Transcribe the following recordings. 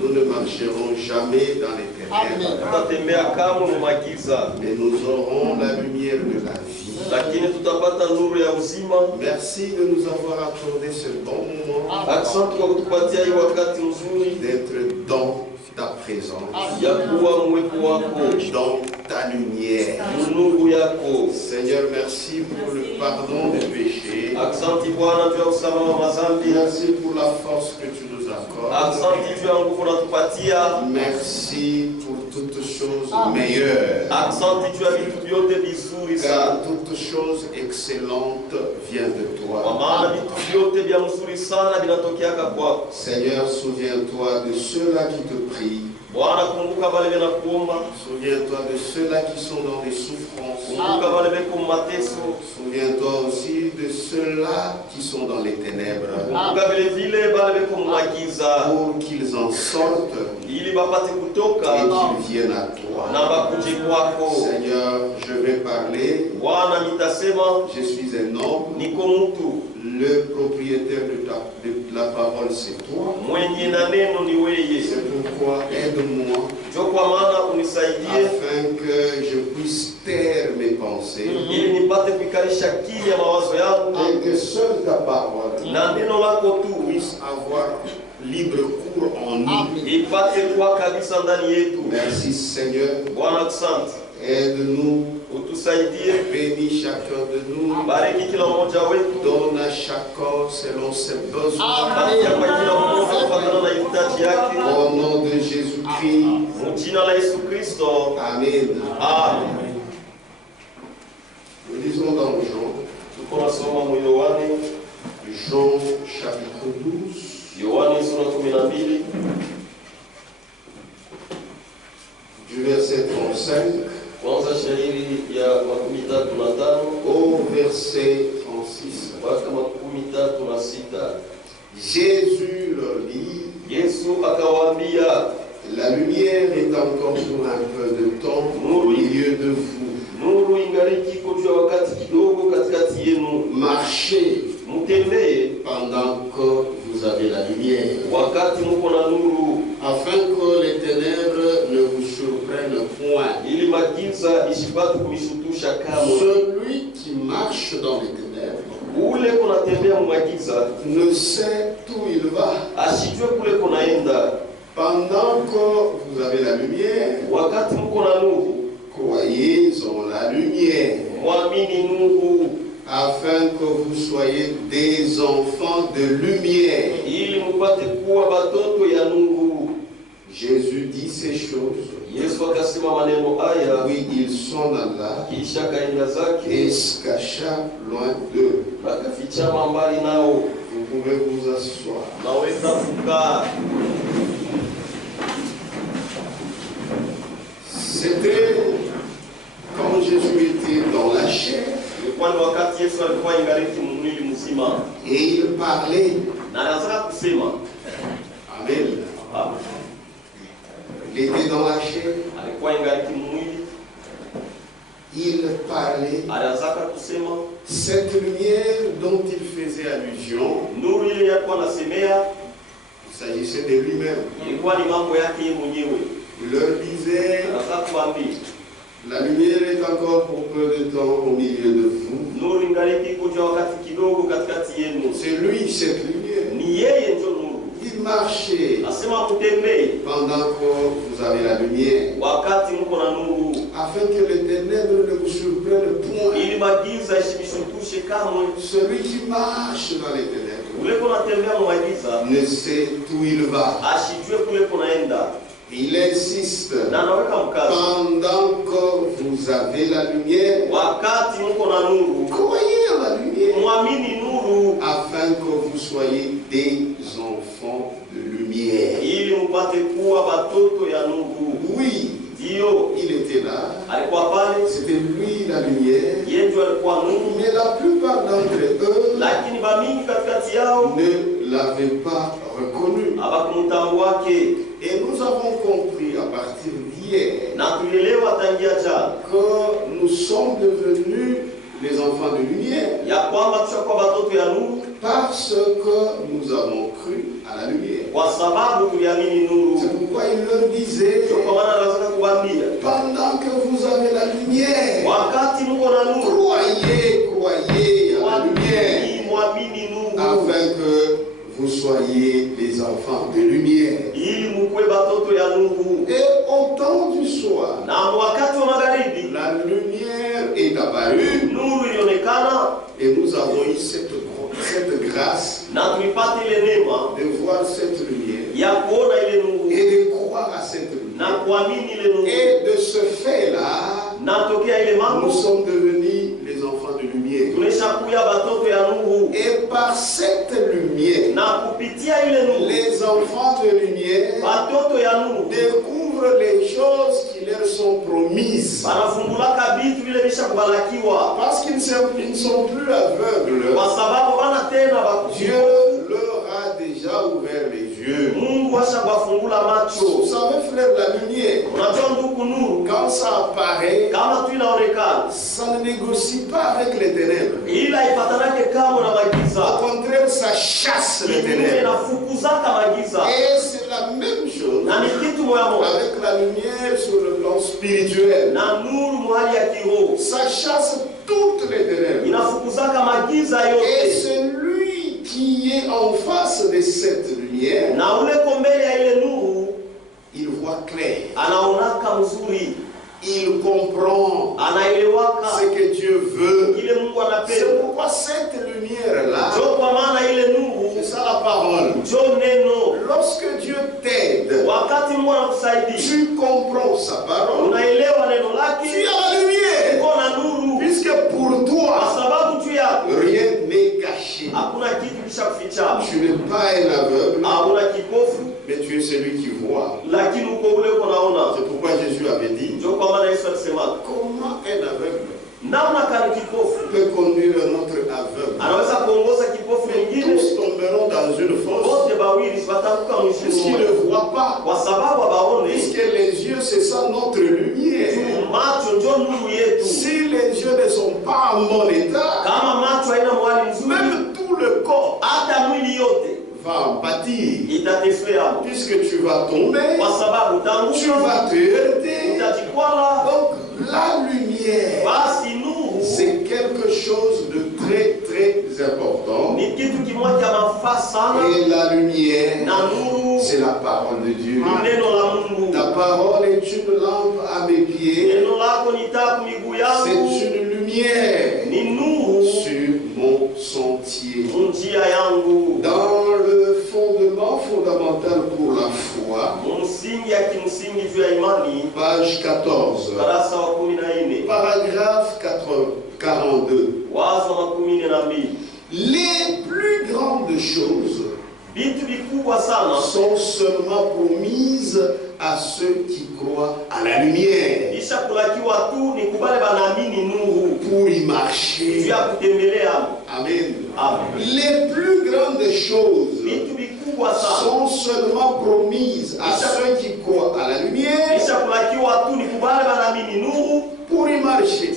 Nous ne marcherons jamais dans les ténèbres, mais nous aurons la lumière de la vie. Merci de nous avoir accordé ce bon moment, d'être dans ta présence, dans ta lumière. Seigneur, merci pour le pardon des péchés. Merci pour la force que tu nous accordes. Merci pour toutes choses meilleures. Car toutes choses excellentes viennent de toi. Seigneur, souviens-toi de ceux-là qui te prient. Souviens-toi de ceux-là qui sont dans des souffrances. Souviens-toi aussi de ceux-là qui sont dans les ténèbres. Pour qu'ils en sortent et qu'ils viennent à toi. Seigneur, je vais parler. Je suis un homme. Le propriétaire de la parole, c'est toi. C'est pourquoi aide-moi afin que je puisse taire mes pensées et que seule ta parole puisse avoir libre cours en nous. Merci Seigneur. Aide-nous. Bénis chacun de nous. Donne à chacun selon ses besoins. Au nom de Jésus-Christ. Amen. Nous lisons dans Jean chapitre 12. Du verset 35. Au verset 36. Jésus leur dit, la lumière est encore pour un peu de temps au milieu de vous. Marchez pendant que vous avez la lumière, afin que les ténèbres ne vous surprennent point. Celui qui marche dans les ténèbres ne sait où il va. Pendant que vous avez la lumière, croyez en la lumière, afin que vous soyez des enfants de lumière. Jésus dit ces choses. Oui, ils sont là et se cachent loin d'eux. Vous pouvez vous asseoir. C'était quand Jésus était dans la chair. Et il parlait. Amen. Il était dans la chair. Il parlait. Cette lumière dont il faisait allusion, il s'agissait de lui-même. Il leur disait, la lumière est encore pour peu de temps au milieu de vous. C'est lui, cette lumière. Il marchait pendant que vous avez la lumière, afin que les ténèbres ne vous surprennent point. Celui qui marche dans les ténèbres ne sait où il va. Il insiste, pendant que vous avez la lumière, croyez en la lumière, afin que vous soyez des enfants de lumière. Oui, il était là, c'était lui la lumière, mais la plupart d'entre eux ne l'avaient pas reconnu. Et nous avons compris à partir d'hier que nous sommes devenus les enfants de lumière parce que nous avons cru à la lumière. C'est pourquoi il leur disait, pendant que vous avez la lumière, croyez à la lumière, afin que vous soyez les enfants de lumière. Et au temps du soir, la lumière est apparue et nous avons eu cette grâce de voir cette lumière et de croire à cette lumière. Et de ce fait-là, nous sommes devenus les enfants de lumière. Et par cette lumière, les enfants de lumière découvrent les choses qui leur sont promises. Parce qu'ils ne sont plus aveugles. Dieu leur a déjà ouvert les yeux. Vous savez, frère, la lumière, quand ça apparaît, ça ne négocie pas avec les ténèbres. Au contraire, ça chasse les ténèbres. Et c'est la même chose avec la lumière sur le plan spirituel. Ça chasse toutes les ténèbres. Et celui qui est en face de cette lumière, il voit clair. Il comprend ce que Dieu veut. C'est pourquoi cette lumière-là, c'est ça la parole. Lorsque Dieu t'aide, tu comprends sa parole. Tu as la lumière. Puisque pour toi, rien n'est caché. Tu n'es pas un aveugle, mais tu es celui qui voit. C'est pourquoi Jésus avait dit, comment un aveugle peut conduire un autre aveugle? Mais tous tomberont dans une fosse puisqu'ils ne voient pas. Puisque les yeux, c'est ça notre lumière. Si les yeux ne sont pas en bon état, même tout le corps va en pâtir. Puisque tu vas tomber, tu vas te heurter. Donc, Et la lumière, c'est la parole de Dieu. Ta parole est une lampe à mes pieds. C'est une lumière sur mon sentier. Dans le fondement fondamental pour la foi, page 14, paragraphe 42. Les plus grandes choses sont seulement promises à ceux qui croient à la lumière pour y marcher. Amen. Les plus grandes choses sont seulement promises à ceux qui croient à la lumière pour y marcher.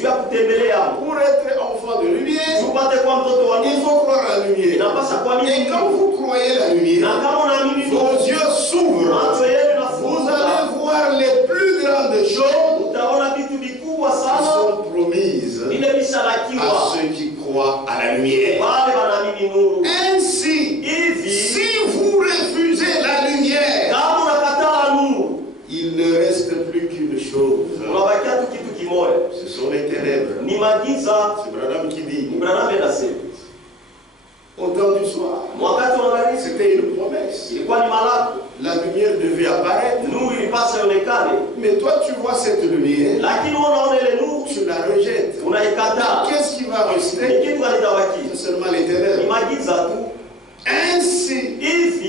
Pour être enfant de lumière, il faut croire à la lumière. Et quand vous croyez la lumière, vos yeux s'ouvrent. Vous allez voir les plus grandes choses qui sont promises à ceux qui croient à la lumière. Ainsi, si vous refusez la lumière, il ne reste plus qu'une chose. Ce sont les ténèbres. C'est Branham qui dit. Au temps du soir, c'était une promesse. La lumière devait apparaître. Mais toi, tu vois cette lumière, tu la rejettes. Qu'est-ce qui va rester? C'est seulement les ténèbres. Ainsi,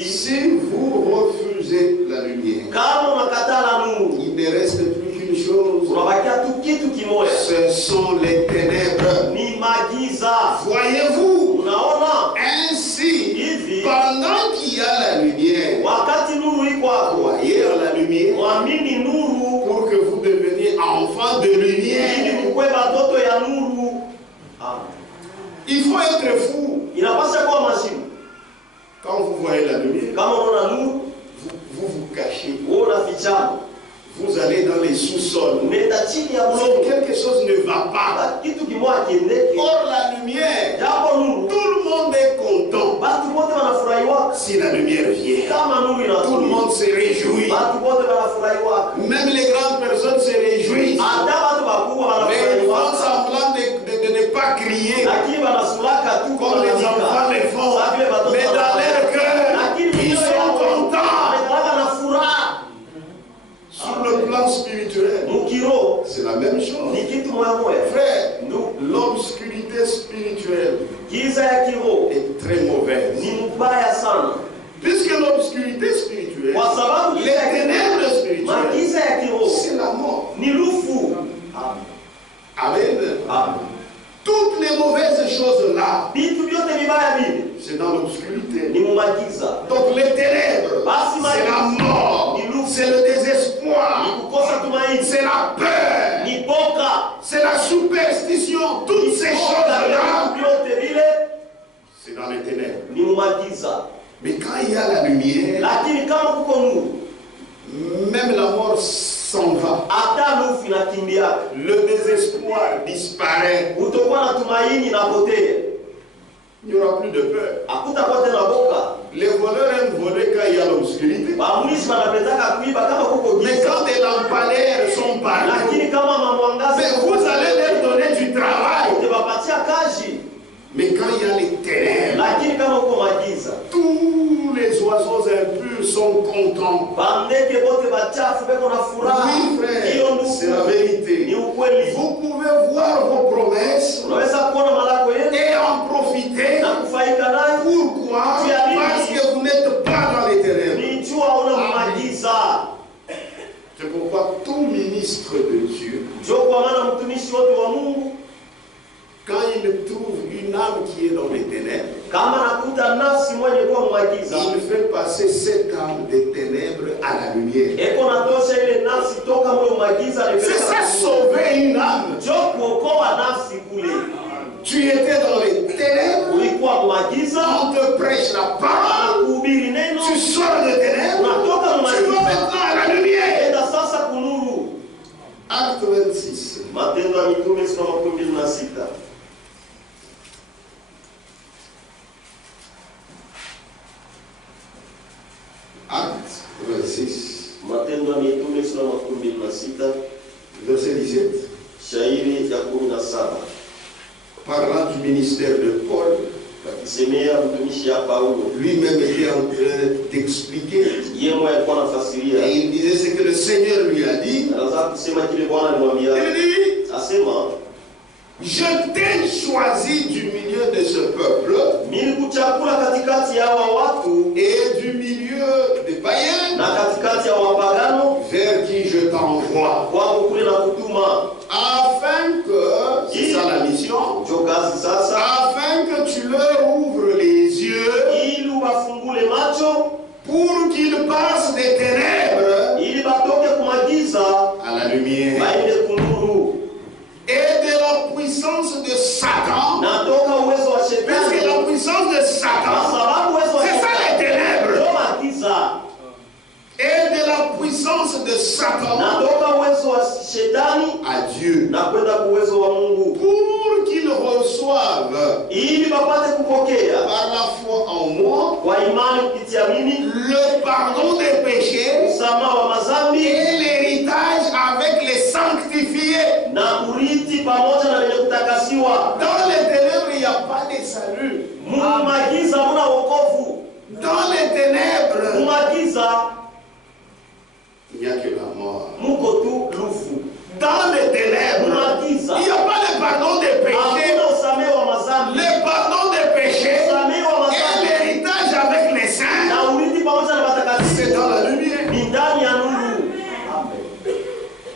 si vous refusez la lumière, il ne reste plus qu'une chose. Ce sont les ténèbres. Voyez-vous? Ainsi, pendant qu'il y a la lumière, croyez à la lumière pour que vous deveniez enfants de lumière. Il faut être fou. Quand vous voyez la lumière, vous vous cachez. Vous allez dans les sous-sols. Si quelque chose ne va pas, or la lumière, tout le monde est content. Si la lumière vient, tout le monde se réjouit. Même les grandes personnes se réjouissent. Mais ils font semblant de ne pas crier comme les enfants le font. Mais dans leur cœur, ils sont contents. Sur le plan spirituel, c'est la même chose. Frère, l'obscurité spirituelle est très mauvaise. Puisque l'obscurité spirituelle, les ténèbres spirituelles, c'est la mort. Amen. Toutes les mauvaises choses là, c'est dans l'obscurité. Donc les ténèbres, c'est la mort, c'est le désespoir, c'est la peur, c'est la superstition. Toutes ces choses-là, c'est dans les ténèbres. Mais quand il y a la lumière, même la mort s'en va. Le désespoir disparaît. Il n'y aura plus de peur. Les voleurs aiment voler quand il y a l'obscurité. Mais quand des lampadaires sont partis, mais vous allez leur donner du travail. Mais quand il y a les ténèbres, tous les oiseaux impurs sont contents. Oui, frère, c'est la vérité. Vous pouvez voir vos promesses et en profiter. Pourquoi? Parce que vous n'êtes pas dans les ténèbres. C'est pourquoi tout ministre de Dieu, quand il trouve une âme qui est dans les ténèbres, il fait passer cette âme des ténèbres à la lumière. C'est ça, sauver une âme. Tu étais dans les ténèbres, on te prêche la parole, tu sors des ténèbres, tu vas maintenant à la lumière. Acte 26. Mitume sura ya 26 verset 17. shairi ya 17. Parlant du ministère de Paul, Akisemea mtumishi ya Paulo. Lui-même était en train d'expliquer. Yeye mwenyewe alikuwa anafasiria. Et il disait ce que le Seigneur lui a dit. Anaanza kusema kile Bwana alimwambia. Il dit, asema, je t'ai choisi du milieu de ce peuple. Nilikuchagua katikati ya hawa watu. Et du milieu des païens. Na katikati ya wapagano. Vers qui je t'envoie. Kwako kule na kutuma. Afin que, c'est ça la mission, Jokazi sasa. afin que tu leur ouvres les yeux, ili wafungule macho, pour qu'ils passent des ténèbres, ili batoke kumagiza, à la lumière, baende kunuru, et de la puissance de Satan, na toka uwezo wa parce shetani, que la puissance de kwa Satan, sababu uwezo wa c'est ça les ténèbres, ndio magiza, et de la puissance de na Satan toka uwezo wa shetani à Dieu, na kwenda kwa uwezo wa Mungu, pour qu'ils reçoivent ili bapate kupokea par la foi en moi kwa imani kupitia mimi le pardon des péchés msamaha wa mazambi et l'héritage avec les sanctifiés. na urithi pamoja na wenye kutakasiwa. Dans les ténèbres, il n'y a pas de salut. Mungu magiza muna wokovu. Dans les ténèbres, Mumagiza il n'y a que la mort. muko tu lufu. Dans les ténèbres, Mumagiza il n'y a pas le pardon des péchés. hakuna usamehe wa mazambi, Le pardon des péchés usamehe wa et mazambi l'héritage avec les saints, na urithi pamoja na c'est watakatifu dans la lumière. ni ndani ya nuru.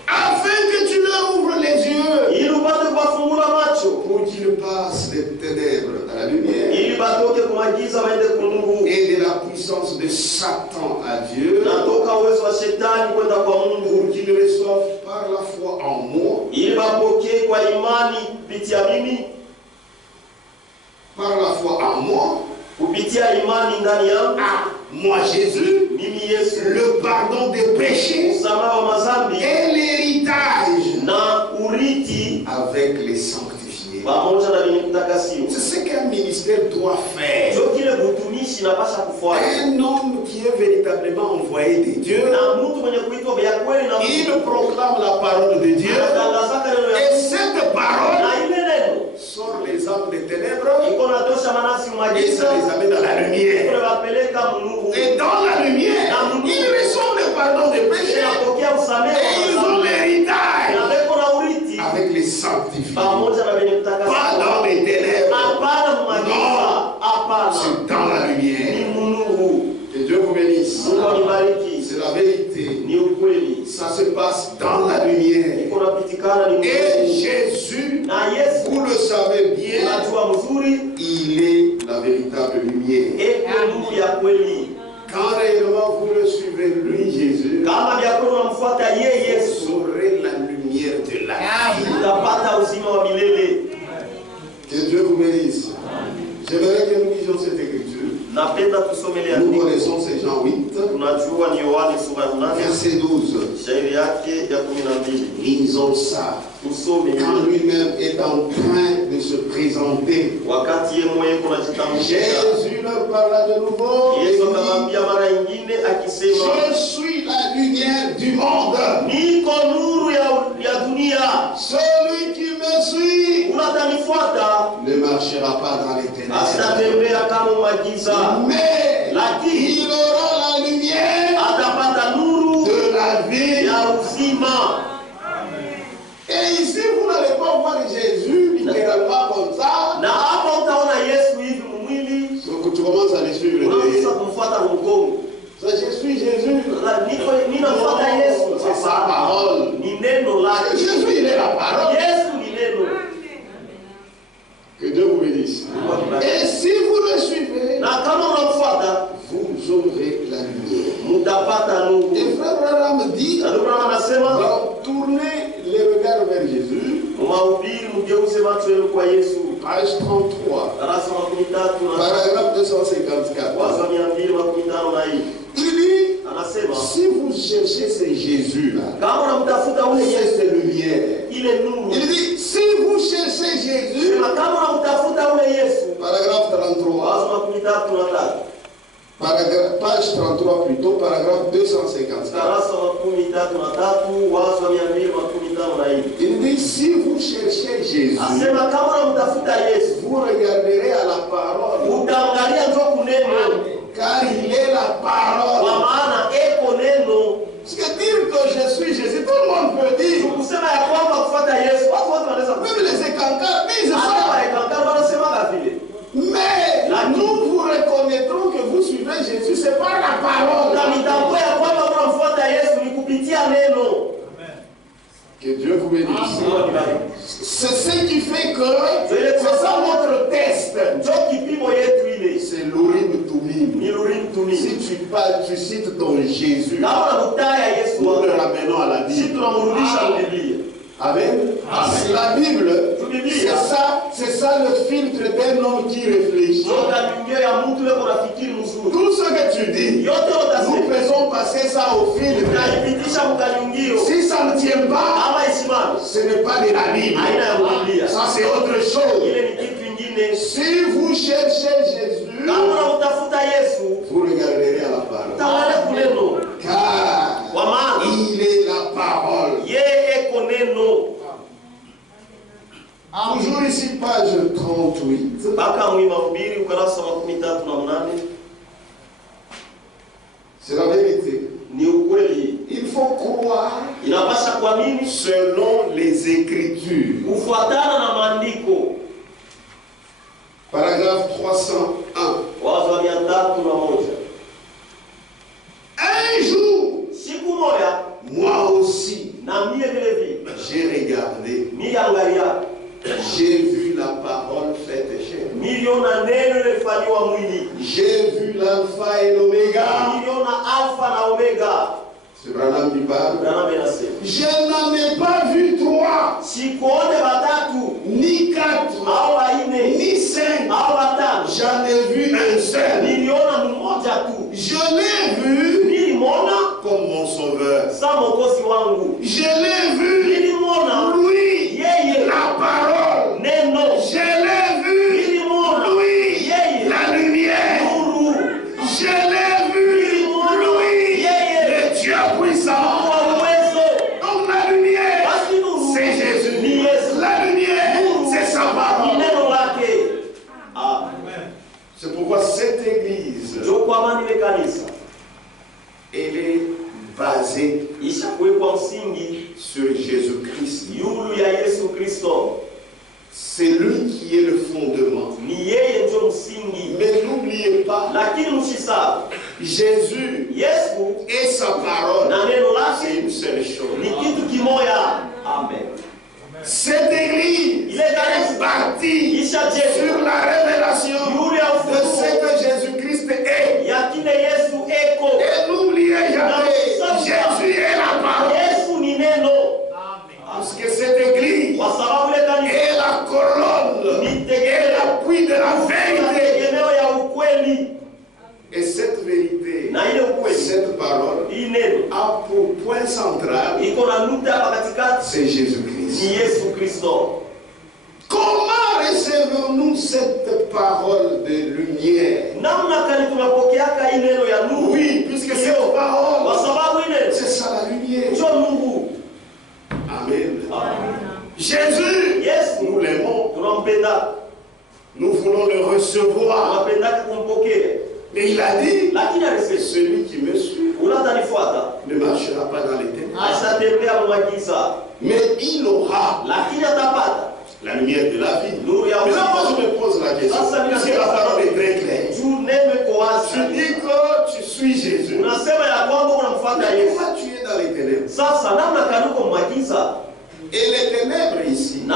Afin que tu leur ouvres les yeux, Ili upate kuwafungula macho, pour qu'ils passent des ténèbres à la lumière, ili batoke kumagiza waende kunuru, et de la puissance de Satan à Dieu, na toka uwezo wa shetani kwenda kwa Mungu, pour qu'ils reçoivent par la foi en moi, ili bapokee kwa imani kupitia mimi, par la foi en moi, kupitia imani ndani yangu, moi Jésus, mimi Yesu, le pardon des péchés msamaha wa mazambi et l'héritage na urithi avec les sanctifiés. pamoja na wenye kutakasiwa. C'est ce qu'un ministère doit faire. Ndio kile utumishi napasha kufuata. Un homme qui est véritablement envoyé de Dieu, Na mtu mwenye kuitwa vya kweli na il proclame la parole de Dieu, anatangazaka neno ya et cette parole na ile neno sort les âmes des ténèbres iko natosha manasi et magiza ça les amène dans la lumière. iko wapeleka Mungu, Et dans la lumière, ils reçoivent le pardon des péchés inapokea usamehe et ils wa ont dhambi l'héritage na beko na urithi avec les sanctifiés. pamoja na wenye Pas kutakasiwa. dans les ténèbres, Hapana magiza, hapana, c'est dans la ni lumière. munuru. Que Dieu vous bénisse. Mungu anibariki, C'est la vérité. ni ukweli, Ça se passe dans la lumière. iko napitikana ni Et Mungu. Jésus, Na Yesu vous le savez bien, unajua mzuri, il est la véritable lumière. eko nuru ya kweli. Quand réellement vous le suivez, lui, Jésus, Kama vya kweli unamfuata yeye Yesu, vous aurez la lumière de la vie. utapata uzima wa milele. Que Dieu vous bénisse. J'aimerais que nous lisions cette écriture. Napenda tusomele Nous andiko. connaissons ces Jean 8, Tunajua ni Yohane sura ya 8 verset 12. shairi yake ya 12. Lisons ça. Tusome Quand lui-même est en train de se présenter, wakati yeye mwenyewe kunajitambulisha. Jésus leur parla de nouveau. Et Yesu il dit, akamwambia mara nyingine akisema, je suis la lumière du monde. niko nuru ya dunia, Celui qui me suit unatanifuata ne marchera pas dans les ténèbres, asitatembea kama magiza, mais lakini il aura la lumière atapata nuru de la vie. ya uzima. Et ici, vous n'allez pas voir Jésus littéralement comme ça. Na hapa utaona Yesu hivi mwili, Donc tu commences à le suivre. unaanza kumfuata mgongo. Ça, je suis Jésus. Ninafuata Yesu, C'est sa parole. ni neno lake. Jésus, il est la parole. Yesu ni neno. Que Dieu vous bénisse. Et si vous le suivez, Na kama unamfuata vous aurez la lumière. mtapata nuru. Et frère Branham dit, Na ndio maana anasema donc, tournez les regards vers Jésus. mahubiri mgeuze macho yenu kwa Yesu. Page 33. Darasa la 13 na Paragraphe 254. wazo 255 na hii. Il dit, Anasema si vous cherchez ce Jésus-là, kama unamtafuta ule Yesu cette lumière. ile nuru. Il dit, si vous cherchez Jésus, Sema kama unamtafuta ule Yesu. paragraphe 33, Wazo 13 na 3. Page 33 plutôt, paragraphe 254. Il dit, si vous cherchez Jésus, vous regarderez à la parole, car il est la parole. Parce que dire que je suis Jésus, tout le monde peut dire. Même les écancars disent ça. Mais nous vous reconnaîtrons que vous suivez Jésus, c'est par la parole. Que Dieu vous bénisse. C'est ce qui fait que c'est ça notre test. C'est l'urim tumim. Si tu parles, tu cites ton Jésus, nous le ramenons à la Bible. Amen. La Bible, c'est ça le filtre d'un homme qui réfléchit. Tout ce que tu dis, nous faisons passer ça au filtre. Si ça ne tient pas, ce n'est pas de la Bible. Ça c'est autre chose. Si vous cherchez Jésus, vous regarderez à la parole. Car il est la parole. Toujours ici, page 38. C'est la vérité. Il faut croire selon les Écritures. Paragraphe 301. Un jour, moi aussi, j'ai regardé, j'ai vu la parole faite chair. J'ai vu l'alpha et l'oméga. C'est Branham qui parle. Je n'en ai pas vu 3, ni 4, ni 5. J'en ai vu un seul. Je l'ai vu comme mon sauveur. Je l'ai vu, lui, la parole. Je l'ai vu, lui, la lumière. Je l'ai vu, lui, le Dieu puissant. Donc la lumière, c'est Jésus. La lumière, c'est sa parole. C'est pourquoi cette église, elle est basée sur Jésus-Christ. C'est lui qui est le fondement. Mais n'oubliez pas, Jésus et sa parole, c'est une seule chose. Amen. Cette église est bâtie sur la révélation de ce que Jésus-Christ est. Et n'oubliez jamais, Jésus est la parole. Parce que cette église est la colonne et l'appui de la vérité. Et cette vérité, cette parole, a pour point central, c'est Jésus-Christ. Comment recevons-nous cette parole de lumière? Oui, puisque cette parole, c'est ça la lumière. Amen. Jésus, nous l'aimons. Nous voulons le recevoir. Mais il a dit, celui qui me suit ne marchera pas dans les ténèbres, mais il aura la lumière de la vie. Mais là, moi, je me pose la question, parce que la parole est très claire. Tu dis que tu suis Jésus. Mais pourquoi tu es dans les ténèbres? Et les ténèbres ici, on a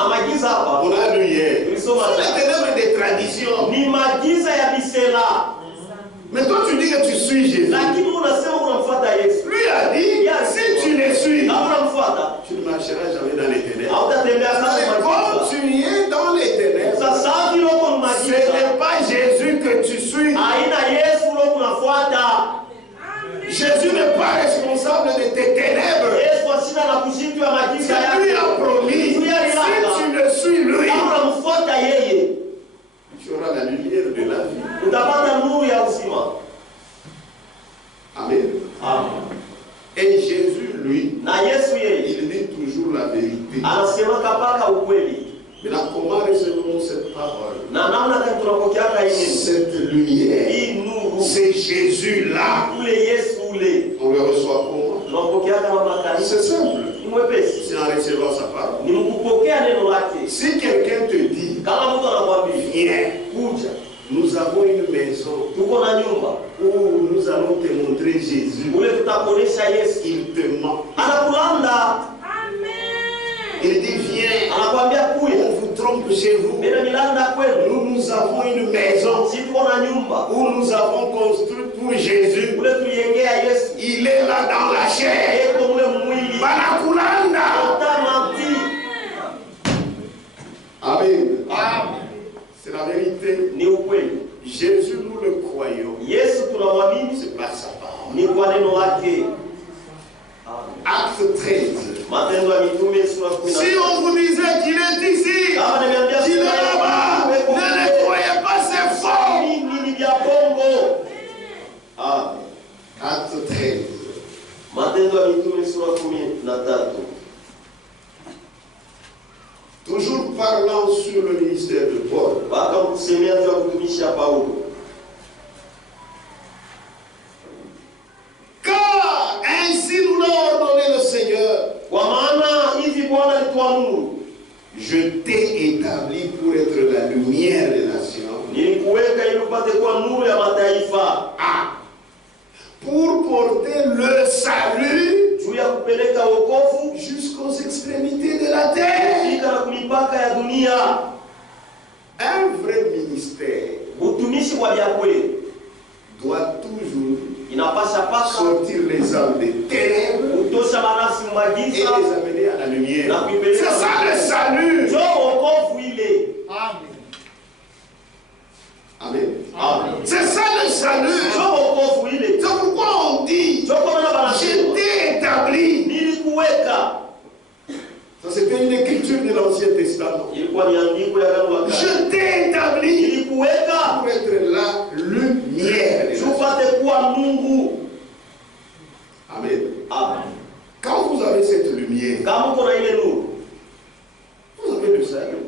lu hier, sont les ténèbres des traditions. Mais toi tu dis que tu suis Jésus. Lui a dit, si tu le suis, tu ne marcheras jamais dans les ténèbres. Quand tu es dans les ténèbres, ce n'est pas Jésus que tu suis. Jésus n'est pas responsable de tes ténèbres. C'est lui a promis. Si tu le suis, lui, tu auras la lumière de la vie. il dit toujours la vérité. Maintenant, comment recevons cette parole? Cette lumière, c'est Jésus-là. On le reçoit comment? C'est simple. C'est en recevant sa parole. Si quelqu'un te dit, viens, nous avons une maison où nous allons te montrer Jésus, il te ment. Il dit viens, on vous trompe chez vous. Nous avons une maison où nous avons construit pour Jésus. Il est là dans la chair. Amen. C'est la vérité. Jésus, nous le croyons. C'est par sa parole. Acte 13. Si on vous disait qu'il est ici, qu'il est là-bas, ne le croyez pas, c'est faux. Acte 13. Toujours parlant sur le ministère de Paul. Car ainsi nous l'a ordonné le Seigneur. Je t'ai établi pour être la lumière des nations. Pour porter le salut jusqu'aux extrémités de la terre. Un vrai ministère doit toujours sortir les âmes des ténèbres et les amener à la lumière. C'est ça le salut. Amen. C'est ça le salut. C'est pourquoi on dit je t'ai établi. Ça c'était une écriture de l'Ancien Testament. Je t'ai établi pour être la lumière. Amen. Quand vous avez cette lumière, vous avez le salut.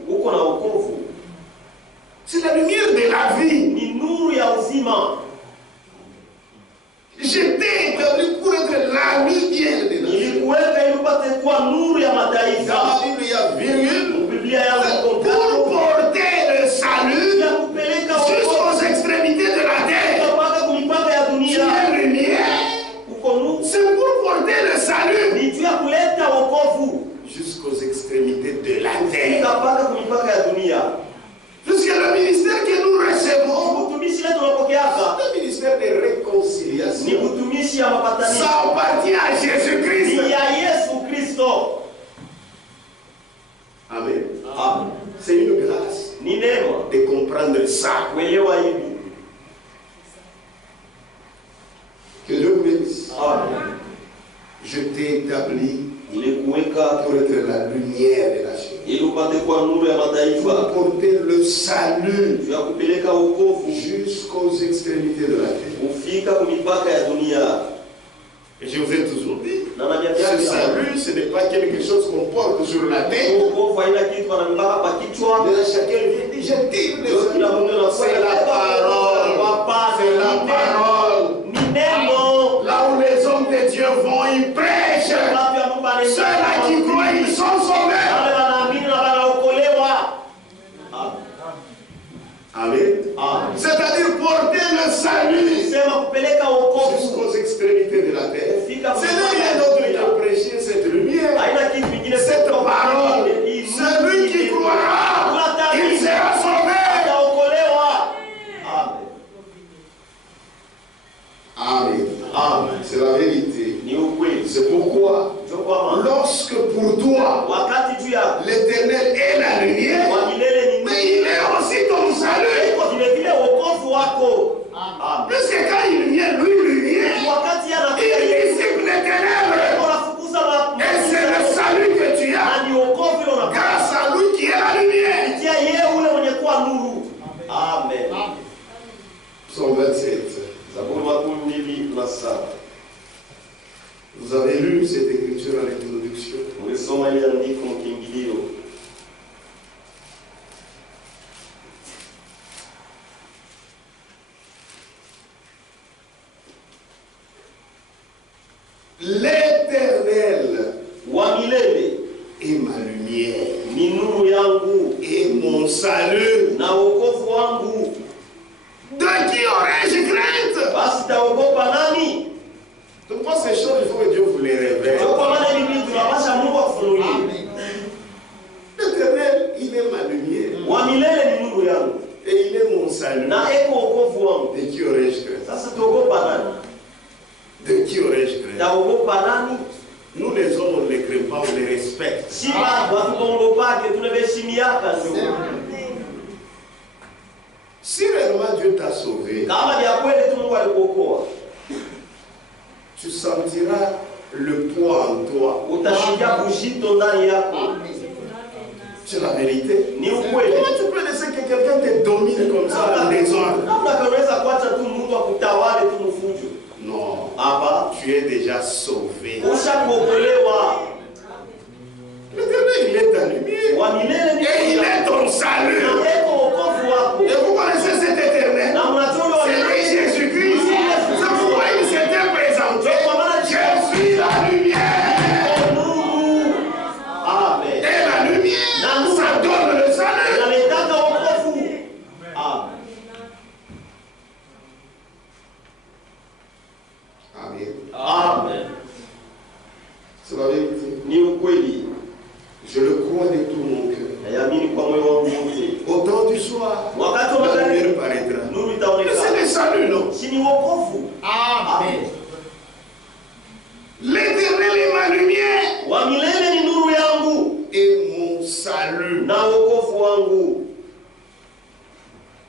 C'est la lumière de la vie. Je t'ai établi pour être la lumière des nations. Dans la Bible, il y a virgule. Pour porter le salut jusqu'aux extrémités de la terre. Tu es lumière. C'est pour porter le salut jusqu'aux extrémités de la terre. Puisque le ministère que nous recevons, le ministère de réconciliation, ça appartient à Jésus-Christ. Amen. C'est une grâce de comprendre ça. Que Dieu vous bénisse. Je t'ai établi pour être la lumière de la chair. Pour porter le salut jusqu'aux extrémités de la terre. Et je vous ai toujours dit, ce salut, ce n'est pas quelque chose qu'on porte sur la tête. Mais chacun vient dire, je tire les saluts. C'est la parole. C'est la parole. Là où les hommes de Dieu vont, ils prêchent. Ceux-là qui croient, ils sont sauvés. Amen. C'est-à-dire porter le salut jusqu'aux extrémités de la terre. Ce n'est rien d'autre que prêcher cette lumière, cette parole. Celui qui croira, il sera sauvé. Amen. C'est la vérité. C'est pourquoi Soma ile andiko mkiingilio. L'Éternel wa milele est ma lumière, ni nuru yangu et mon salut. na wokovu wangu. De qui aurais-je crainte? Basi taogopa nani? Donc moi ces choses, il faut que Dieu vous les révèle. L'Éternel, il est ma lumière. Wa milele ni nuru yangu. Et il est mon salut. Na eko wokovu wangu. De qui aurais-je crainte? Sasa tuogopa nani? De qui aurais-je crainte? Taogopa nani? Nous les hommes, on ne les craint pas, on les respecte. Si watu kuogopa ke tunabeshimiaka ndio. Si réellement Dieu t'a sauvé, Kama ni kweli tu Mungu alikuokoa, tu sentiras le poids en toi. utashuhudia uzito ndani yako. C'est la vérité. Ni ukweli. Comment tu peux laisser que quelqu'un te domine comme ça en désordre? Labda kanaweza kuacha tu mtu akutawale tu mfujo. Non. Hapa Tu es déjà sauvé. ushakuokolewa. L'Éternel, il est ta lumière. Wa milele ni Et il est ton na salut. eko wokovu wako. Et vous connaissez cet éternel? Na mnajua C'est lui Jésus-Christ. C'est pourquoi il s'était présenté. Je suis la lumière. Amen. Et la lumière, ça donne le salut. Naletaka wokovu. Amen. Amen. Amen. C'est la vérité. Ni ukweli. Je le crois de tout mon cœur. Naamini kwa moyo wangu wote. Au temps du soir, Wakati wa la magharibi lumière paraîtra. nuru Mais itaonekana. c'est le salut, non? Si ni wokovu. Amen. L'Éternel est ma lumière Wa milele ni nuru yangu et mon salut. na wokovu wangu.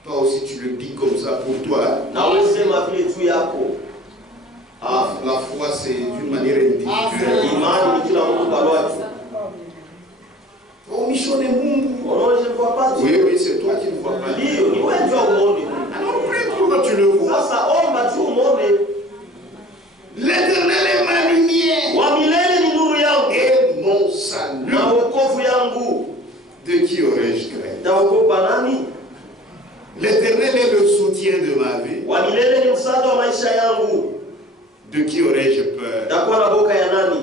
Toi aussi, tu le dis comme ça pour toi. Na wewe sema vile tu yako. Ah, la foi, c'est d'une manière individuelle. Imani ni kila mtu kwa watu. Oh, Michonne Mungu. Unaona je vois pas Oui, Dieu. oui, c'est toi qui ne vois pas. Ndio, ni wewe ndio uone. Alors, prie pour que tu le vois. Sasa omba tu uone. L'Éternel est ma lumière Wa milele ni nuru yangu et mon salut. na wokovu yangu. De qui aurais-je crainte? Taogopa nani? L'Éternel est le soutien de ma vie. Wa milele ni msaada wa maisha yangu. De qui aurais-je peur? Takuwa na boka ya nani?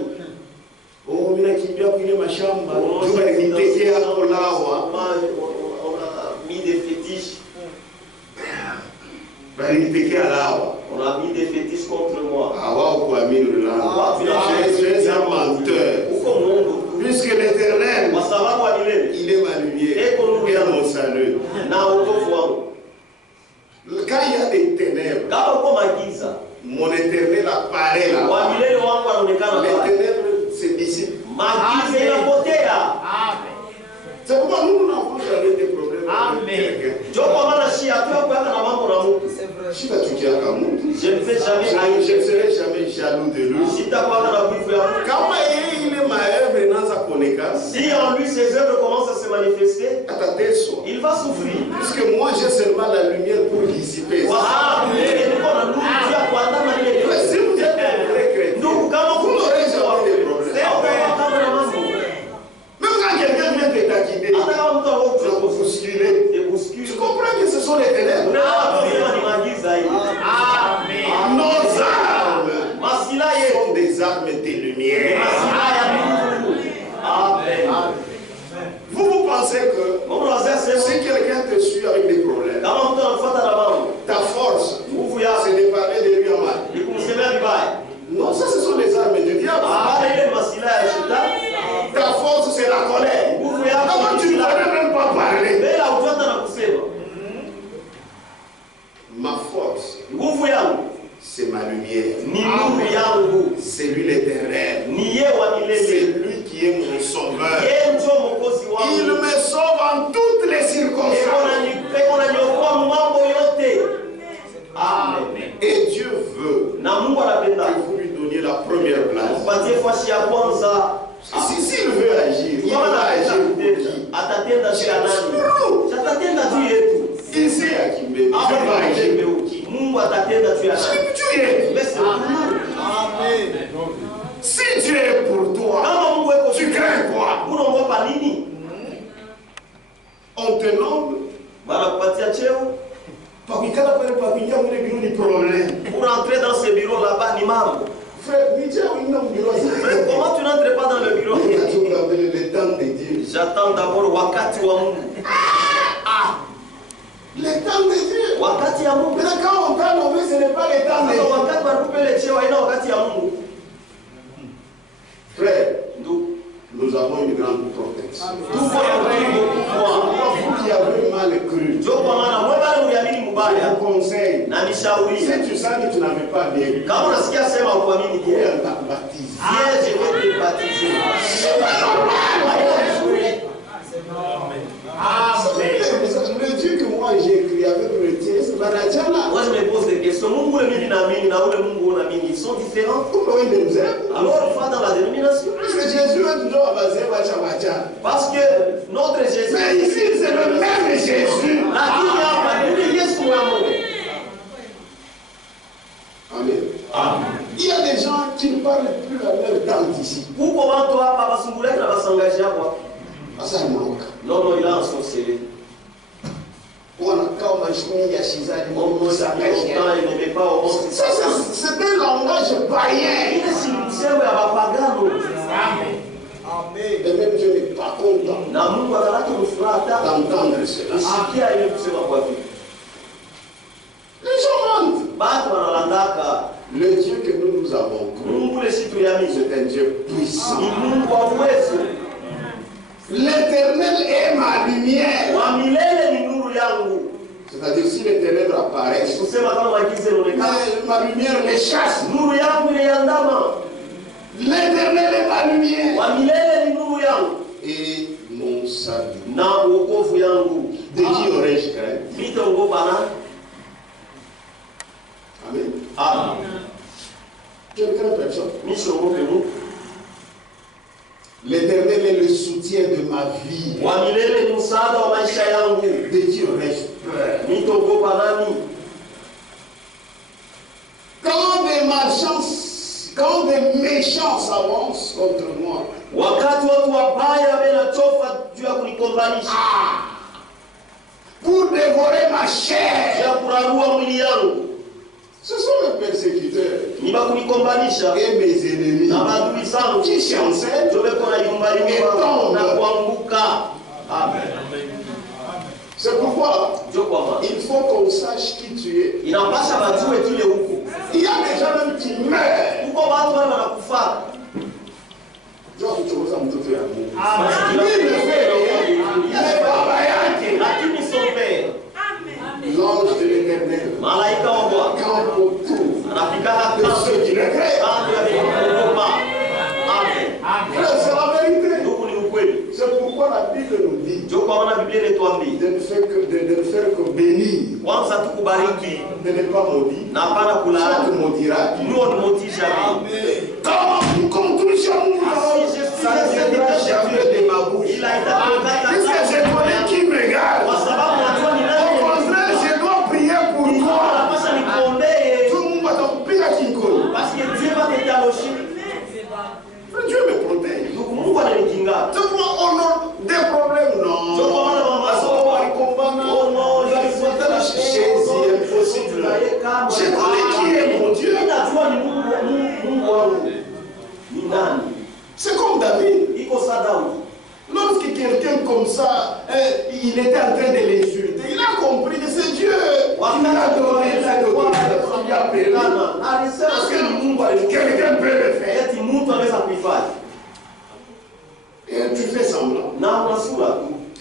Oh, mimi nakimbia kwenye mashamba. Jua nitekea hapo lawa. On a mis des fétiches. Bali nitekea lawa. On a mis des fétiches contre moi. Hawakuamini lawa. Tu es un menteur. Uko Mungu. Puisque l'Éternel, Kwa sababu wa milele il est ma lumière et mon salut. na wokovu wangu. Quand il y a des ténèbres, Kama uko magiza, mon Éternel apparaît là. wa milele wangu anaonekana Les pale. ténèbres se dissipent. Magiza inapotea. Amen. C'est pourquoi nous n'avons jamais des problèmes Amen. avec quelqu'un. Ndio kwa maana shi hatuya kuweka na mambo na Mungu. C'est vrai. Si tu tiens à mon, Je ne fais jamais je haïr. ne serai jamais jaloux de lui. Sitakuwa na wivu ya Mungu. Kama yeye ile maœuvre inaanza kuonekana, Si en lui ses œuvres commencent à se manifester, atateswa. il va souffrir. Puisque moi j'ai seulement la lumière pour dissiper Kwa ça. sababu yeye niko na nuru ya kuandama ile Mais si vous êtes un vrai chrétien, ndugu kama vous n'aurez jamais de problème. hautakuwa kama na mambo. Même quand quelqu'un vient te taquiner, Hata kama mtu tu vas anakuja bousculer. te Tu bouscule. comprends que ce sont les ténèbres. Unasema ni magiza hii. Amen. Nos armes Masila yetu sont des armes de lumière. masila ya Mungu. Amen. Vous pensez que Mungu anasema si quelqu'un te suit avec des problèmes, kama mtu anafuata na mambo, ta force, nguvu yako c'est de parler de lui en mal. ni kumsemea vibaya. Non, ça ce sont les armes du diable. Ile masila ya shetani. Ta force, c'est la colère. Nguvu yako Comment tu ne pourrais même pas parler? bila ufuata na kusema. Ma force, Nguvu yangu c'est ma lumière. ni nuru yangu. C'est lui l'éternel. Ni yeye wa C'est milele. lui qui est mon sauveur. Yeye ndio mwokozi Il wangu. me sauve en toutes les circonstances. Eko na niokoa mambo yote. Amen. Et Dieu veut Na Mungu anapenda que vous lui donniez la première place. upatie fasi ya kwanza. S'il veut agir, il va agir pour qui? Atatenda juu ya nani? Atatenda juu yetu. Ici à Kimbé, Dieu va agir pour qui? Mungu atatenda juu ya nani? C'est Dieu. Mais c'est Mungu. Amen. Si Dieu est pour toi, Kama Mungu eko tu crains quoi? ni mambo. Frère, Comment tu n'entres pas dans le bureau? le temps de Dieu. J'attends d'abord wakati wa Mungu. Le temps de Dieu. Wakati ya Mungu. Mais quand on t'a nommé, ce n'est pas le temps de Dieu. Wakati wanakupele cheo haina wakati ya Mungu. Frère, nous avons une grande protection. Vous qui avez mal cru, je vous conseille, si tu sens que tu n'avais pas bien, viens baptiser. Je vais te baptiser. Le Dieu que moi j'ai écrit avec le tien, c'est Banachana. Moi je me pose des questions. Ils sont différents. Alors on va dans la dénomination. Parce que Jésus est toujours basé à parce que notre Jésus. Mais ici c'est le même Jésus. Amen. Amen. Il y a des gens qui ne parlent plus à leur temps ici. Pourquoi toi, Papa Sungulek, va s'engager à quoi? Ça manque. Non, il a un sorcier. C'est un langage païen. Et même Dieu n'est pas content d'entendre cela. Les gens mentent. Le Dieu que nous avons cru, c'est un Dieu puissant. L'Éternel est ma lumière. C'est-à-dire si les ténèbres apparaissent, ma lumière les chasse. L'Éternel est ma lumière. Et mon salut. De qui aurais-je craint? Amen. Amen. Je ne crains personne. L'Éternel est le soutien de ma vie. De qui aurais-je peur? Quand des méchants s'avancent contre moi, pour dévorer ma chair, ce sont mes persécuteurs et mes ennemis qui chancellent et tombent. C'est pourquoi il faut qu'on sache qui tu es. Il y a des gens même qui meurent. L'ange de l'Éternel campe autour de ceux qui le craignent. C'est la vérité. C'est pourquoi la Bible nous dit de ne faire que bénir, de ne pas maudire. Chaque maudira. Comme conclusion, ça ne viendra jamais de ma bouche. Puisque je connais qui me regarde. Au contraire, je dois prier pour toi. Tout le monde va t'en prier à Kinko. Parce que Dieu va t'étalocher. Dieu me protège. C'est pour on a des problèmes, non. Je connais qui est mon Dieu. C'est comme David. Lorsque quelqu'un comme ça, il était en train de l'insulter, il a compris que c'est Dieu qui lui a donné la autorisation, il a permis. Parce que quelqu'un peut le faire. Et tu fais semblant.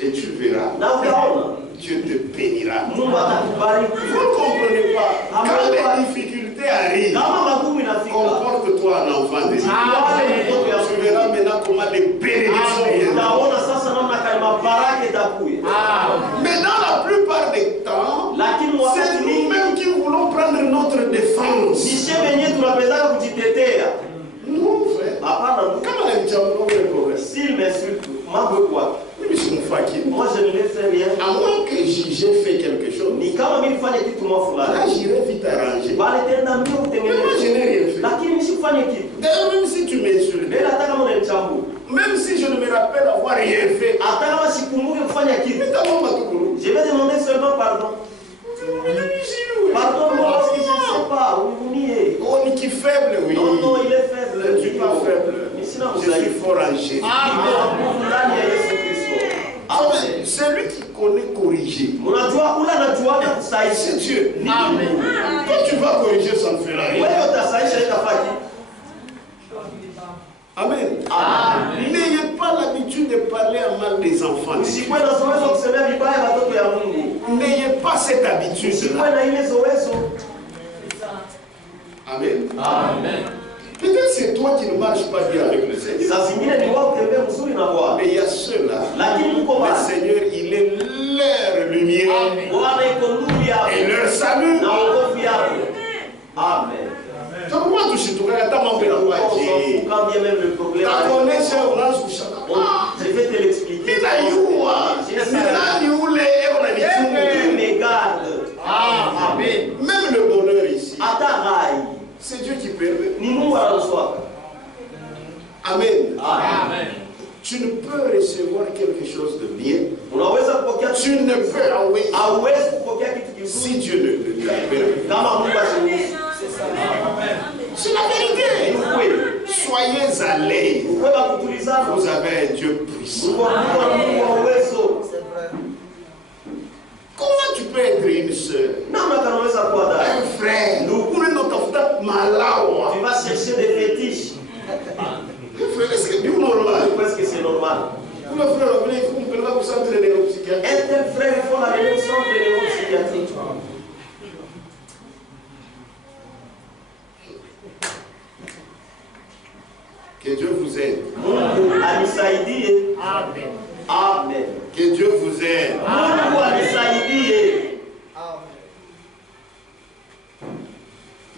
Et tu verras. Dieu te bénira. Vous ne comprenez pas. Quand les difficultés arrivent, comporte-toi en enfant de Dieu. Tu verras maintenant comment les bénédictions viennent. Mais dans la plupart des temps, c'est nous-mêmes qui voulons prendre notre défense. Non, frère. Comment les problème? S'il m'insulte, moi je ne l'ai fait rien. À moins que j'ai fait quelque chose. Là j'irai vite arranger. Mais moi je n'ai rien fait. D'ailleurs même si tu m'insultes, même si je ne me rappelle avoir rien fait, je vais demander seulement pardon. Pardon-moi parce que je ne sais pas. On est qui faible. Jésus. C'est lui qui connaît corriger. C'est Dieu. Amen. Quand tu vas corriger, ça ne fera rien. Amen. N'ayez pas l'habitude de parler à mal des enfants. N'ayez pas cette habitude. Amen. Amen. Peut-être c'est toi qui ne marches pas bien avec le Seigneur. Mais il y a ceux-là. Le Seigneur, il est leur lumière. Et leur salut. Amen. Je vais te l'expliquer. Même le bonheur ici, c'est Dieu qui permet. Amen. Amen. Tu ne peux recevoir quelque chose de bien. Tu ne peux si Dieu ne te permet. C'est la vérité. Soyez à l'aise. Vous avez un Dieu puissant. Comment tu peux être une soeur, un frère, tu vas chercher des fétiches. est-ce que c'est normal? Est-ce que c'est normal? Un tel frère, il faut l'amener au centre de neuropsychiatrique. Que Dieu vous aide. Amen. Amen. Que Dieu vous aide.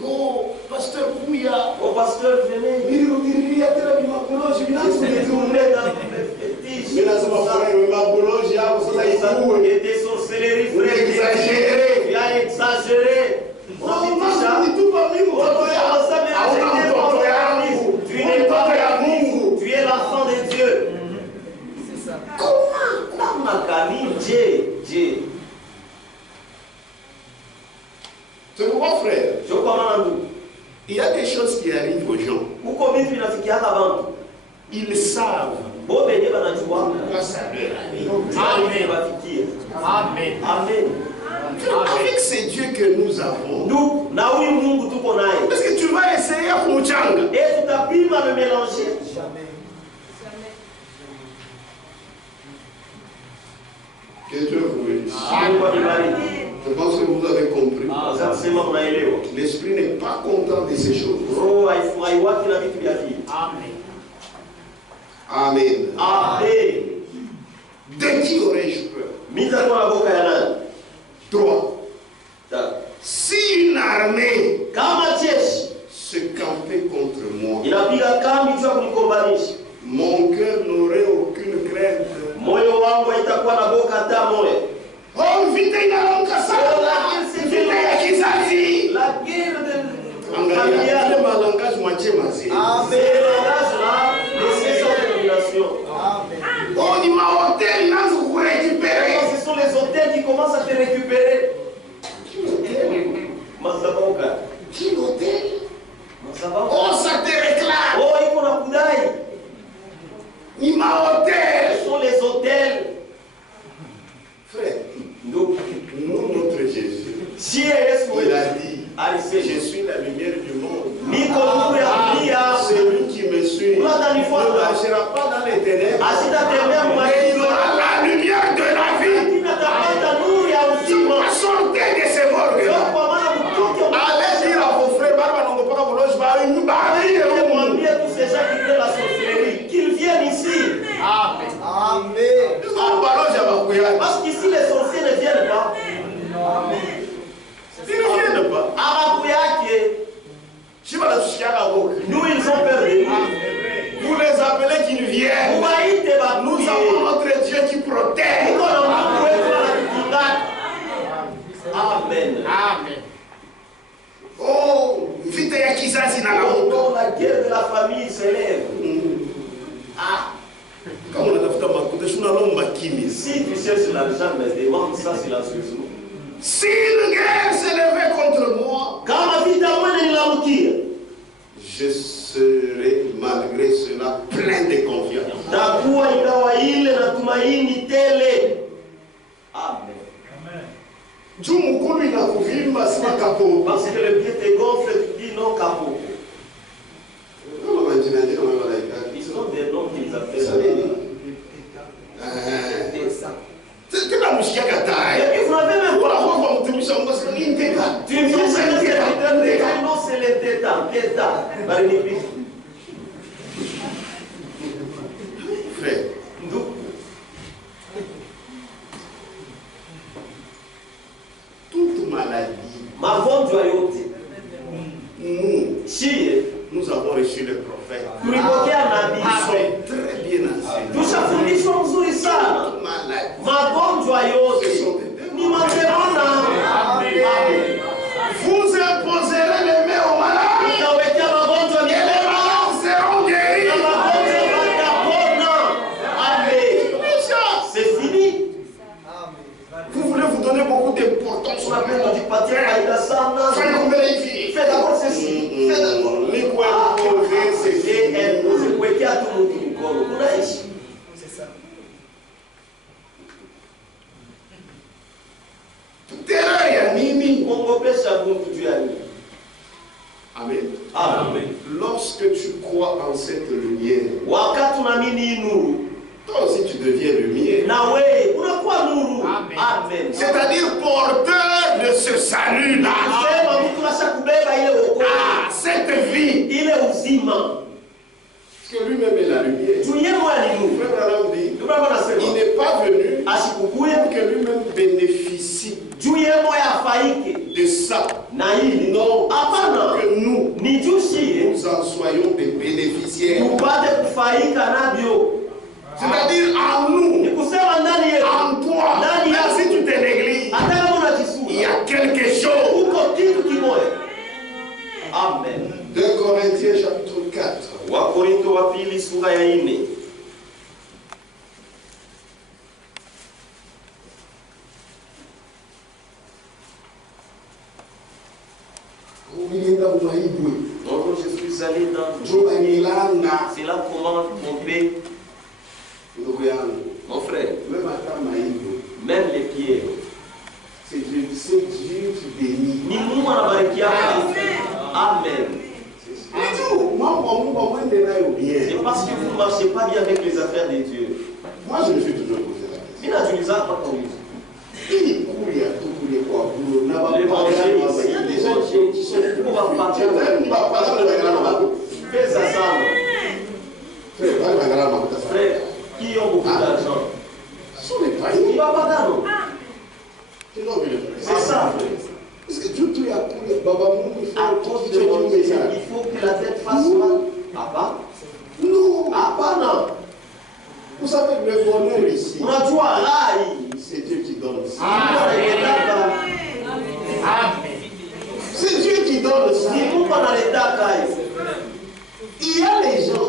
Oh, pasteur Kouya. Oh, pasteur, venez. Des sorcelleries, frère. Tu as exagéré. Tu n'es pas Mungu. Tu es l'enfant de Dieu. C'est ça. Comment? Dieu. C'est pourquoi, frère, Je comprends. il y a des choses qui arrivent aux gens. Ils savent. Pourquoi ça leur arrive. Amen. Amen. Avec ces dieux que nous avons, est-ce que tu vas essayer à Kumuchanga? Et tu t'appuies à le mélanger. Que Dieu vous bénisse. Je pense que vous avez compris. L'esprit n'est pas content de ces choses. Amen. Amen. De qui aurais-je peur? 3. Si une armée se campait contre moi, mon cœur n'aurait aucune crainte. Oh, vita inaamka sana. Vita ya kizazi. Angalia ile malangage mwache mazi. Oh, ni mahoteli inaanza kukurekipere. Ce sont les hôtels qui commencent à te récupérer. Quel hôtel? Oh, ça te réclame. Oh, il faut la kudai. Ni mahoteli. Ce sont les hôtels. Frère, nous, notre Jésus, il a dit, je suis la lumière du monde. Celui qui me suit ne marchera pas dans les ténèbres, mais il aura la lumière de la vie. Sortez de ces morgues. Allez dire à vos frères, qu'ils viennent ici. Amen. Parce qu'ici les sorciers ne viennent pas. Ils ne viennent pas. Nous, ils ont perdu. Vous les appelez qu'ils viennent. Nous avons notre Dieu qui protège. Amen. Amen. Oh, vite ya kizazi na la guerre de la famille s'élève. Comme on a tafuta makuta, je n'allons kimia. Si tu cherches l'argent, mais demande ça silencieusement. Si une guerre s'élevait contre moi, je serai malgré cela plein de confiance. takuwa ingawa ile na tumaini tele. Amen. Parce que le pied te gonfle, tu dis non capot. Ils ont des noms qu'ils appellent. C'est la mouche qui a gâté. Et puis vous n'avez même pas. Tu me dis non, c'est les tétans. Frère. Toute maladie. Nous avons reçu le prophète. Ils sont très bien enseignés. Toute maladie. Vous imposerez les mains aux malades. Et les malades seront guéris. C'est fini. Vous voulez vous donner beaucoup d'importance. Fais d'abord ceci. Fais d'abord. C'est ça. Terre ya nini? Amen. Amen. Lorsque tu crois en cette lumière, toi aussi tu deviens lumière. Amen. C'est-à-dire porteur de ce salut-là. Ah, cette vie. Parce que lui-même est la lumière. Frère Branham dit, il n'est pas venu pour que lui-même bénéficie de ça. Non, que nous en soyons des bénéficiaires. C'est-à-dire en nous, en toi, même si tu t'es négligé, il y a quelque chose. Amen. 2 Corinthiens chapitre 4. Wakorintho wa pili sura ya 4. Donc je suis allé dans c'est là comment tromper mon frère. Même les pieds. C'est Dieu qui bénit. Amen. C'est parce que vous ne marchez pas bien avec les affaires de Dieu. Moi, je me suis toujours posé la question. Il y a des gens qui sont pour partir. Fais ça. Frère, qui ont beaucoup d'argent. Il ne va pas d'argent. C'est ça, frère. Parce que Dieu a pris à cause de mon Dieu, il faut que la tête fasse mal. Papa? Non. Non. Vous savez, le bonheur ici, c'est Dieu qui donne. C'est Dieu qui donne ça. Il y a les gens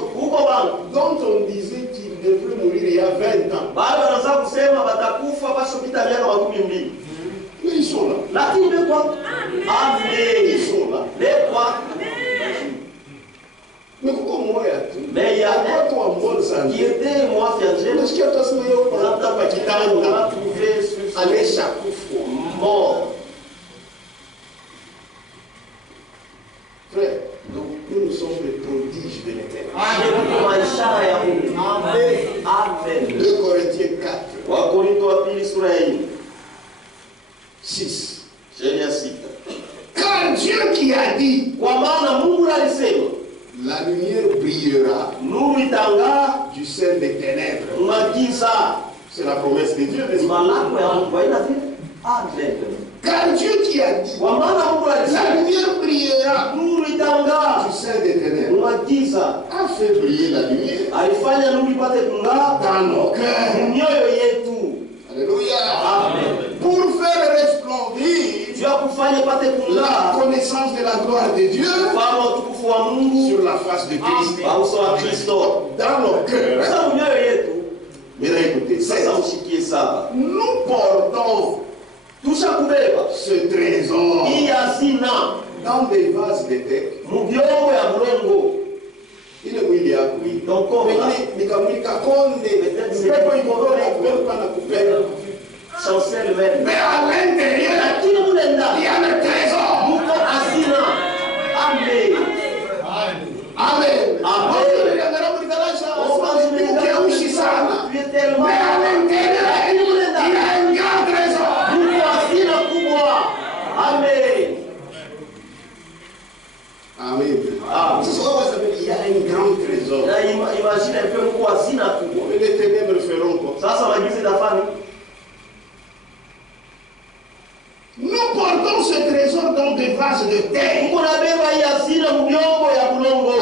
dont on disait qu'ils devraient mourir il y a 20 ans. Mais ils sont là. Ils sont là. Mais pourquoi moi il y a tout? Mais il y a un qui était moi fiancé. Est-ce qu'il y a tout ce qui allez chaque fois mort. Frère, donc nous sommes les prodiges de l'éternel. Amen. 2 Corinthiens 4. 6. Car Dieu qui a dit, la lumière brillera du sein des ténèbres. C'est la promesse de Dieu, n'est-ce pas? Car Dieu qui a dit, la lumière brillera du sein des ténèbres, a fait briller la lumière dans nos cœurs. Alléluia. Amen. Pour faire resplendir la connaissance de la gloire de Dieu sur la face de Christ. Dans nos cœurs. Mais là, écoutez, nous portons ce trésor dans des vases de terre. Il est où il y a oui. ton corps là. Chancel même. Mais à l'intérieur, il y a le trésor. Amen. Amen. Amen. Tu es tellement. Mais à l'intérieur, il y a un grand trésor. Amen. Amen. Ah. Il y a un grand trésor. Imagine un peu quoi si na kubwa. Les ténèbres feront quoi? Sasa magize tafani. Nous portons ce trésor dans des vases de terre.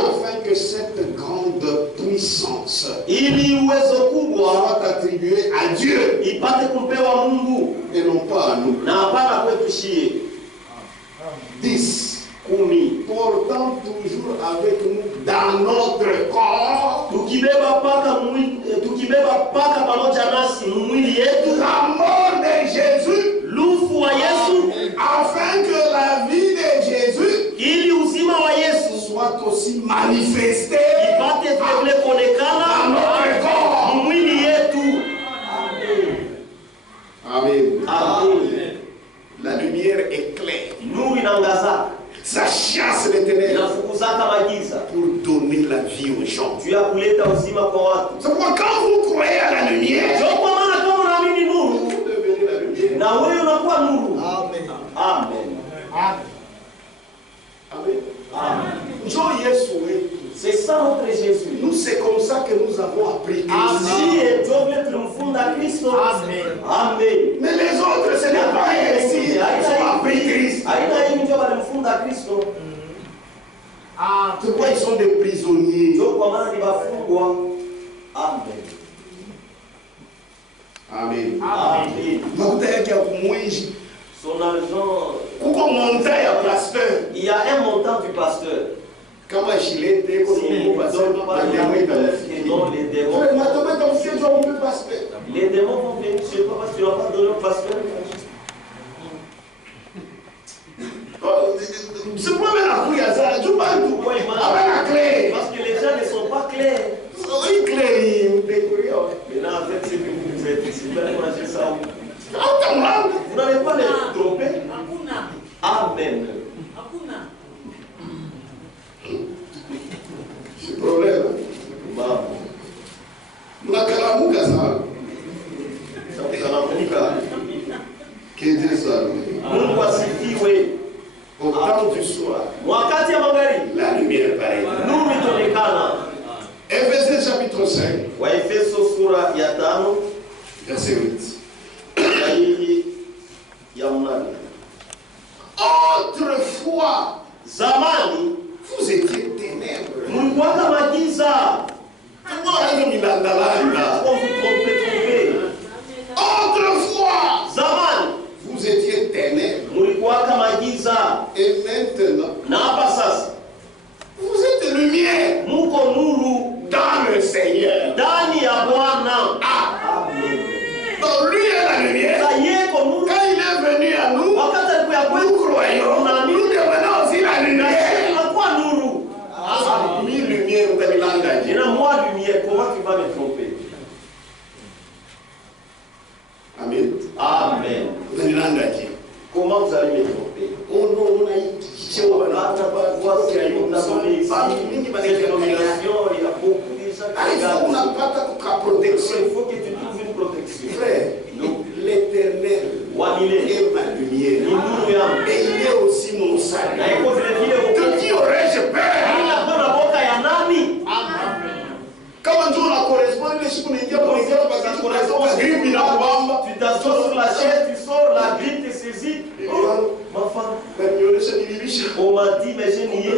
Afin que cette grande puissance soit attribuée à Dieu et non pas à nous. 10. Portant toujours avec nous dans notre corps la mort de Jésus, afin que la vie de Jésus soit aussi manifestée dans notre corps. Amen. Amen. La lumière éclaire. Ça chasse les ténèbres pour donner la vie aux gens. C'est pourquoi quand vous croyez à la lumière, vous devenez la lumière. Amen. Amen. Amen. C'est ça notre Jésus. Nous, c'est comme ça que nous avons appris Christ. Amen. Mais les autres, ce n'est pas ainsi. Ils ont appris Christ. C'est pourquoi ils sont des prisonniers. Amen. Amen. Amen. Son argent. Il y a un montant du pasteur. Kama shilete iko Mungu basema les démons. Les démons vont venir chez toi parce que tu n'as pas donné au pasteur. C'est pas même la couille à ça. Tu parles tout. Avec la clé. Parce que les gens ne sont pas clairs. Oui, clé. Mais là, en fait, c'est que vous êtes ici. Vous allez manger ça. Vous n'allez pas les tromper. Amen. C'est problème. Mnakalamuka sana. Que Dieu soit loué. Mungu asifiwe. Au temps du soir, wakati ya magharibi, la lumière paraît. nuru itaonekana. Ephésiens chapitre 5. Waefeso sura ya 5 verset 8. ya 8. Autrefois, zamani vous étiez ténèbres. Mulikuwa magiza. Autrefois, zamani vous étiez ténèbres. Mulikuwa magiza. Et maintenant, na hapa sasa vous êtes lumière. Muko nuru dans le Seigneur. Ndani ya Bwana. Amen. Donc lui est la lumière. Quand il est venu à nous, nous croyons. Nous devenons aussi la lumière. Mille lumières, vous allez l'engager. Il y a moi lumière, comment tu vas me tromper? Amen. Amen. Vous allez l'engager. Comment vous allez me tromper? Oh non, on a eu cette dénomination, il y a beaucoup de gens qui regardent. On n'a pas ta protection. Il faut que tu trouves une protection. Frère, l'Éternel est ma lumière. Et il est aussi mon salut. De qui aurais-je peur? Kama ndio na correspond ile siku naingia kwa ngero basi correspond grippe na kubamba. Tu t'assois sur la chaise, tu sors, la grippe te saisit. Ma femme, on m'a dit mais j'ai nié.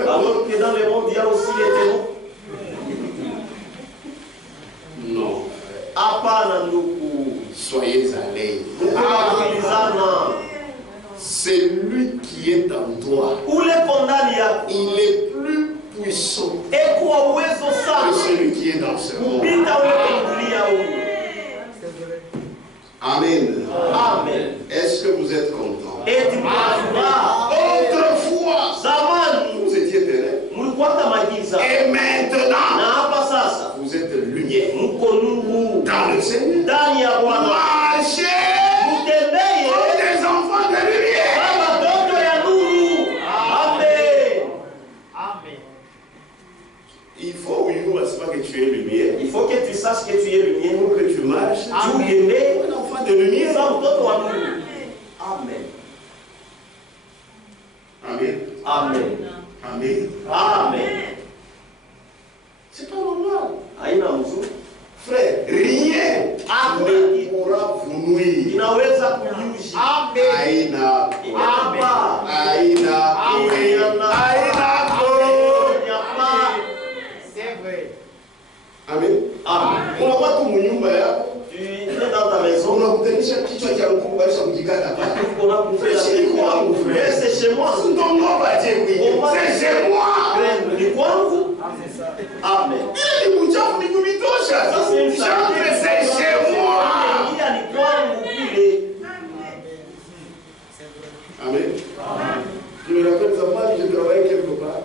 Alors que dans le monde il y a aussi les démons. Non. Hapana ndugu. Soyez à l'aise. C'est lui qui est en toi. Il est plus puissant que celui qui est dans ce monde. Amen. Amen. Est-ce que vous êtes content? Autrefois, vous étiez ténèbres. Et maintenant, le Seigneur. Marchez comme des enfants de lumière. Amen. Il faut que tu es lumière. Il faut que tu saches que tu es lumière. Pour que tu marches. Tu es un enfant de lumière. Amen. Amen. Amen. Amen. Amen. C'est pas normal. Haina mzuri. Frère, rien ne pourra vous nuire. Inaweza kunyushi. Haina. C'est vrai. Amen. Unakuwa tu mnyumba yako. Tu es dans ta maison. Unakutanisha kichwa cha mkuu baisha kujikata hapa. C'est chez moi. C'est chez moi. Ni kwangu. Amen. Ile ni mchafu ni kumitosha. C'est chez moi. Ni kwangu kule. Amen. Je me rappelle zamani, je travaillais quelque part.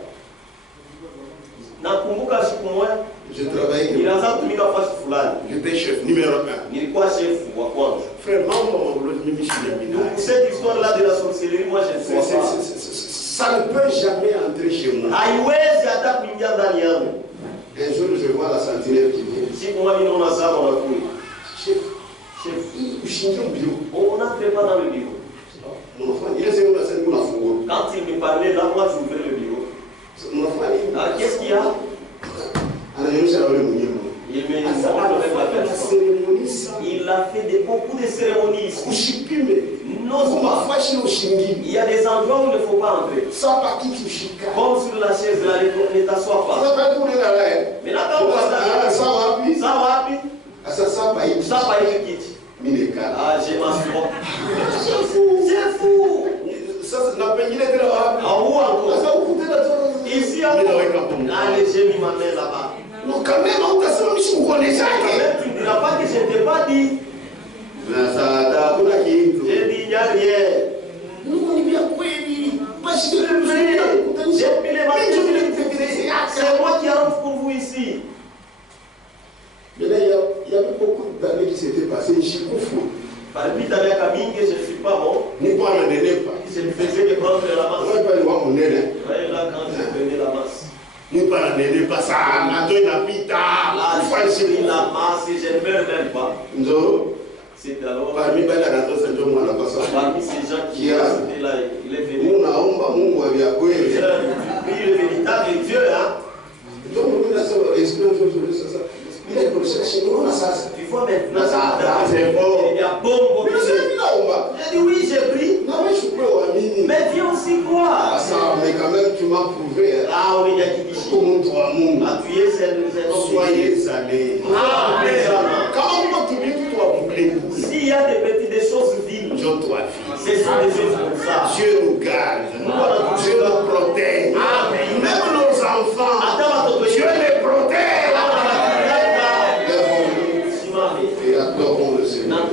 Nakumbuka siku moja je travaillais. Nilianza kutumika fasi fulani. J'étais chef numéro 1. Nilikuwa chef wa kwanza. Frère, maman m'a mimi shida. Donc cette histoire là de la sorcellerie, moi je ne sais pas. Ça ne peut jamais entrer chez moi. Haiwezi hata kuingia ndani yangu. Un jour je vois la sentinelle qui vient. Siku moja mimi naona zao na kule. Chef, ushingie au bureau. On n'entre pas dans le bureau. Mon enfant, il est sur la scène, quand il me parlait là, moi j'ouvrais le bureau. Mon enfant, qu'est-ce qu'il y a? Il il a fait beaucoup de cérémonies. Non, il y a des endroits où il ne faut pas entrer. Comme sur la chaise là, ne t'assois pas. Mais là, quand on ça va être quitte. Ah, j'ai ma foi. C'est fou. Ah, où encore? Ici, allez, j'ai mis ma main là-bas. Non, quand même, on t'a seulement mis sur le nez. Tu ne diras pas que je ne t'ai pas dit. J'ai dit, il n'y a rien. Nous, on est bien couillés. C'est moi qui arrive pour vous ici. Mais là, il y avait beaucoup d'années qui s'étaient passées. Je suis fou. Parmi ta mère Camille, je ne suis pas bon. Ni pas en donner pas. Je ne faisais que prendre la masse. Moi, pas voir mon nez. Là, quand je prenais la masse. Ni pas en donner pas ça. Maintenant, il a pita. Là, j'ai pris la masse et je ne meurs même pas. Non. C'est alors. Parmi ces gens qui étaient là, il est venu. Il est le véritable Dieu, hein. Tu vois maintenant, il y a beaucoup de choses. J'ai dit oui, j'ai pris. Mais viens aussi croire. Mais quand même, tu m'as prouvé. Ah, on est dit ah, tu es soyez allés. S'il y a des choses viles, ce sont des choses comme ça. Dieu nous garde. Dieu nous protège. Même nos enfants, Dieu les protège. Et adorons le Seigneur.